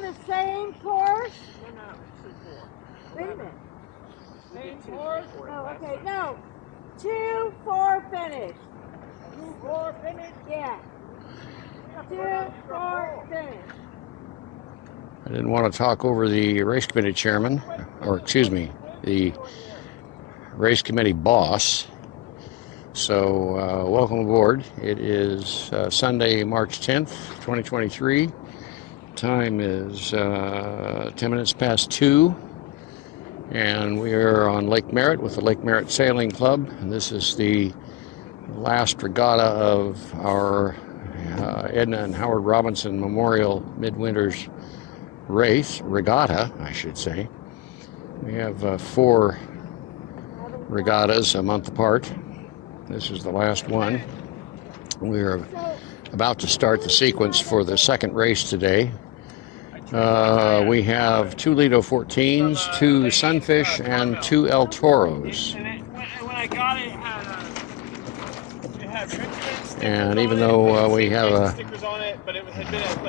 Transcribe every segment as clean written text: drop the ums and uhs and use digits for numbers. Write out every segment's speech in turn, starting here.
do the same course? No, Wait a minute. same course? Oh, okay. No. 2, 4, finish. 2, 4, finish? Yeah. 2, 4, finish. I didn't want to talk over the race committee chairman, or excuse me, the race committee boss. So welcome aboard. It is Sunday, March 10th, 2023. Time is 10 minutes past 2. And we are on Lake Merritt with the Lake Merritt Sailing Club. And this is the last regatta of our Edna and Howard Robinson Memorial Midwinters regatta, I should say. We have 4 regattas a month apart. This is the last one. We're about to start the sequence for the second race today. We have 2 Lido 14s, 2 Sunfish, and 2 El Toros. When I got it, it had And even though we have a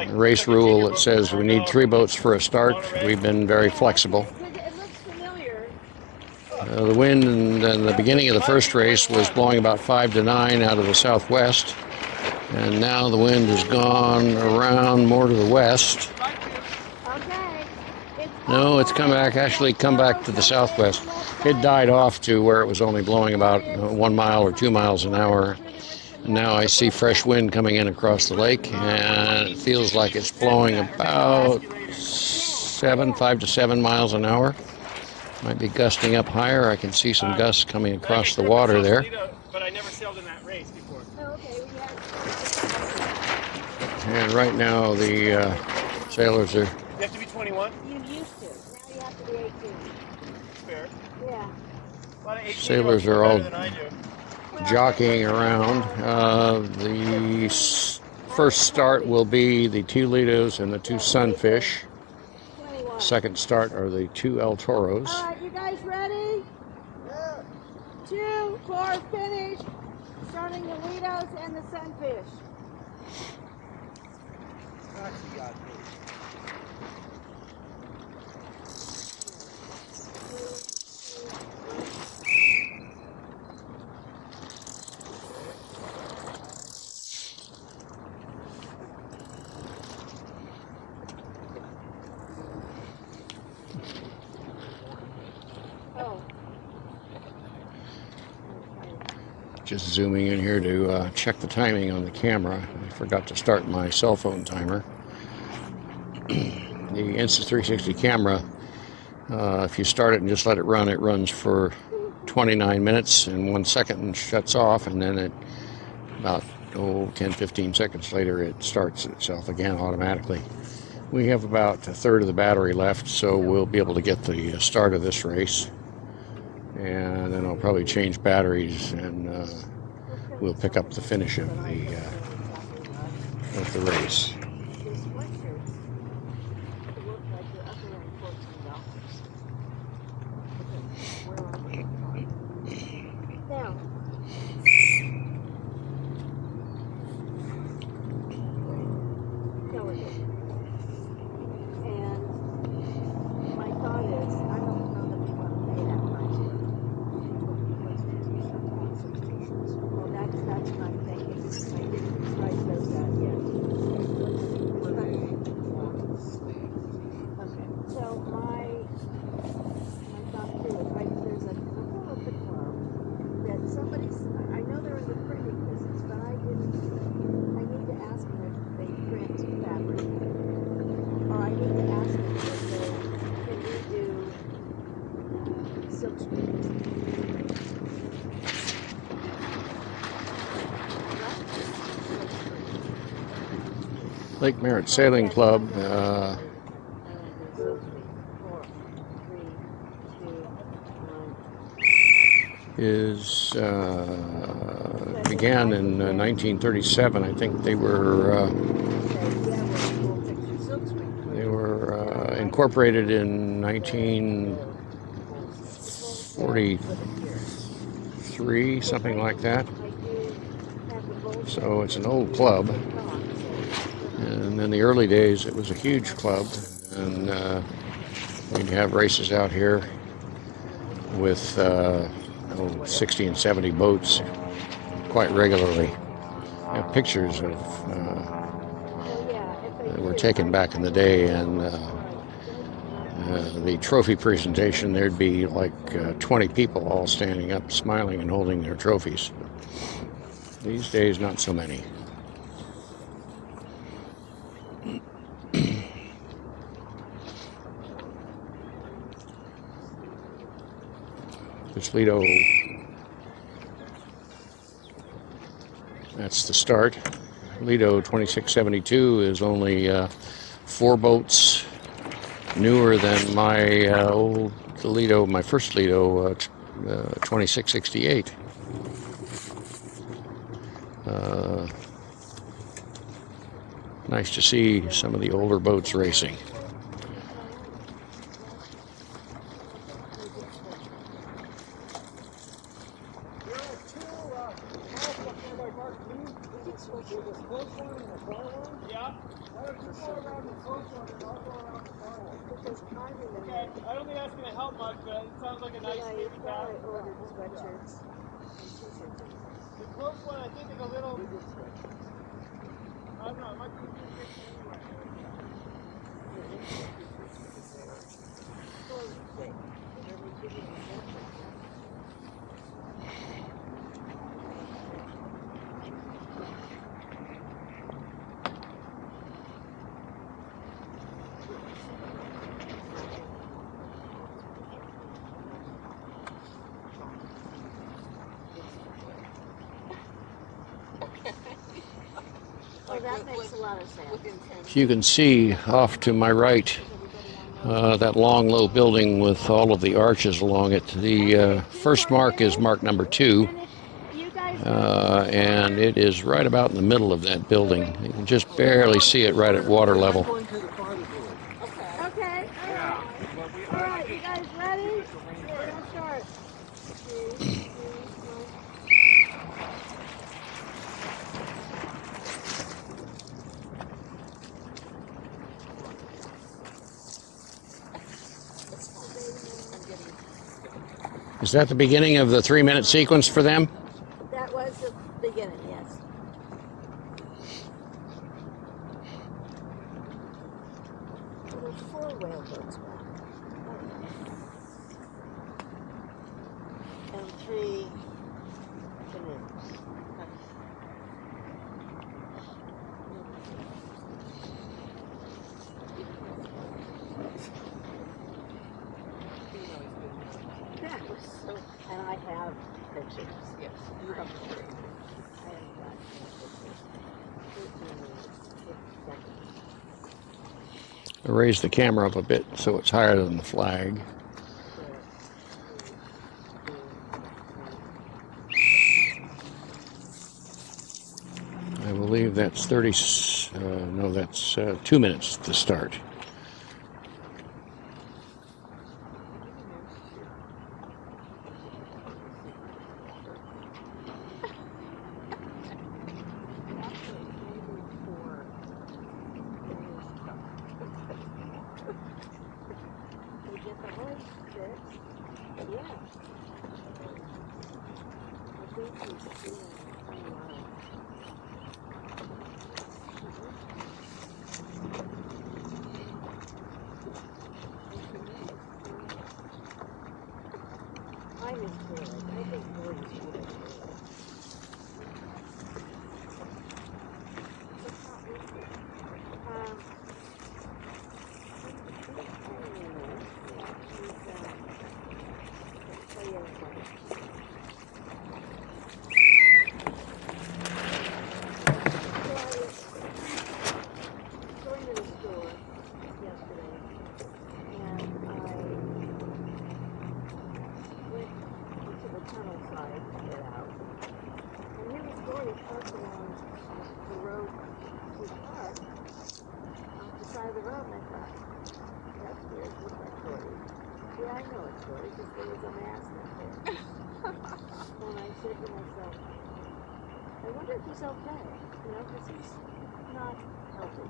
race rule that says we need 3 boats for a start, we've been very flexible. The wind in the beginning of the first race was blowing about 5 to 9 out of the southwest, and now the wind has gone around more to the west. No, it's come back to the southwest. It died off to where it was only blowing about 1 mile or 2 miles an hour. Now I see fresh wind coming in across the lake, and it feels like it's blowing about 5 to 7 miles an hour. Might be gusting up higher. I can see some gusts coming across the water there. But I never sailed in that race before. And right now the sailors are... You have to be 21? You used to. Now you have to be 18. Fair. Yeah. A lot of 18 Sailors are all than I do. jockeying around. The first start will be the 2 Lidos and the 2 Sunfish. Second start are the 2 El Toros. All right, you guys ready? Yeah. 2, 4, finish. Starting the Lidos and the Sunfish. Just zooming in here to check the timing on the camera. I forgot to start my cell phone timer. The Insta360 camera, if you start it and just let it runs for 29 minutes and 1 second and shuts off, and then about 10-15 seconds later it starts itself again automatically. We have about a third of the battery left, so we'll be able to get the start of this race. And then I'll probably change batteries, and we'll pick up the finish of the race. Lake Merritt Sailing Club began in 1937. I think they were incorporated in 1943, something like that. So it's an old club. And in the early days, it was a huge club, and we'd have races out here with 60 and 70 boats quite regularly. I have pictures of that were taken back in the day, and the trophy presentation, there'd be like 20 people all standing up, smiling and holding their trophies. These days, not so many. This Lido, that's the start. Lido 2672 is only 4 boats newer than my old Lido, my first Lido, 2668. Nice to see some of the older boats racing. Yeah. Okay. I don't think that's going to help much, but it sounds like a nice big cap. The close one, I think, is a little. I don't know. It might be too big anyway. Oh, that makes a lot of sense. You can see off to my right that long, low building with all of the arches along it. The first mark is mark number 2, and it is right about in the middle of that building. You can just barely see it right at water level. Okay. All right, you guys ready? We're going to start. Is that the beginning of the 3-minute sequence for them? That was the beginning, yes. There were 4 whaleboats back. And 3 canoes. That was so, and I have pictures. Yes, you have pictures. I have pictures. 13 minutes, 50 seconds. I raised the camera up a bit so it's higher than the flag. I believe that's 30, no, that's 2 minutes to start. I wonder if he's okay, you know, because he's not healthy.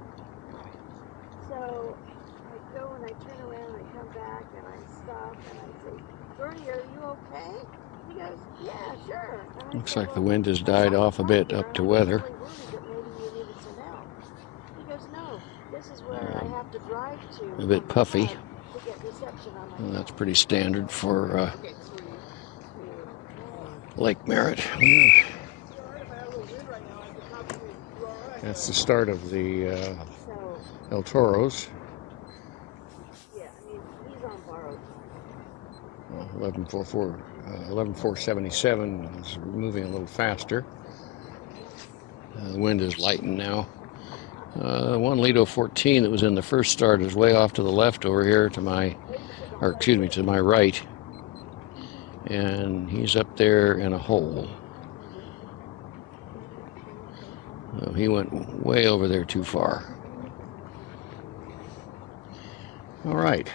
So I go and I turn around, I come back and I stop and I say, Bernie, are you okay? He goes, yeah, sure. And I Looks said, like the well, wind has died off a bit up to weather. I was really worried that maybe you needed some help. He goes, no, this is where I have to drive to. A bit from my puffy. hub to get reception on my Well, that's phone. pretty standard for Okay, sweetie. Lake Merritt. It's alright if I have a little wind right now. I can talk to you. You alright? That's the start of the So, El Toros. yeah, I mean, he's on borrowed time. 11477 is moving a little faster. The wind is lightened now. One Lido 14 that was in the first start is way off to the left over here to my, or excuse me, to my right. And he's up there in a hole. Oh, he went way over there too far. All right.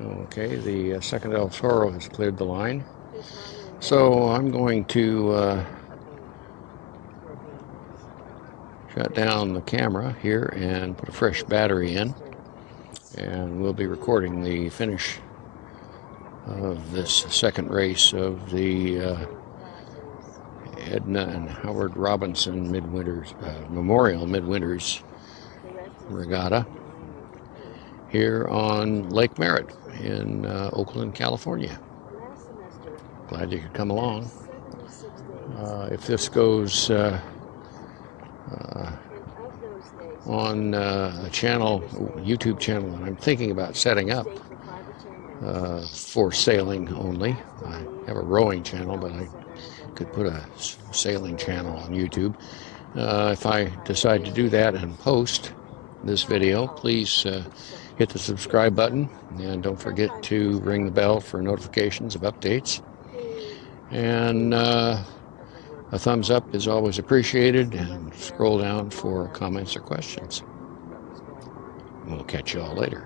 Okay, the second El Toro has cleared the line. So I'm going to shut down the camera here and put a fresh battery in. And we'll be recording the finish of this second race of the Edna and Howard Robinson Memorial Midwinters Regatta here on Lake Merritt in Oakland, California. Glad you could come along. If this goes on a channel, YouTube channel, that I'm thinking about setting up for sailing only. I have a rowing channel, but I could put a sailing channel on YouTube. If I decide to do that and post this video, please hit the subscribe button and don't forget to ring the bell for notifications of updates. And a thumbs up is always appreciated, and scroll down for comments or questions. We'll catch you all later.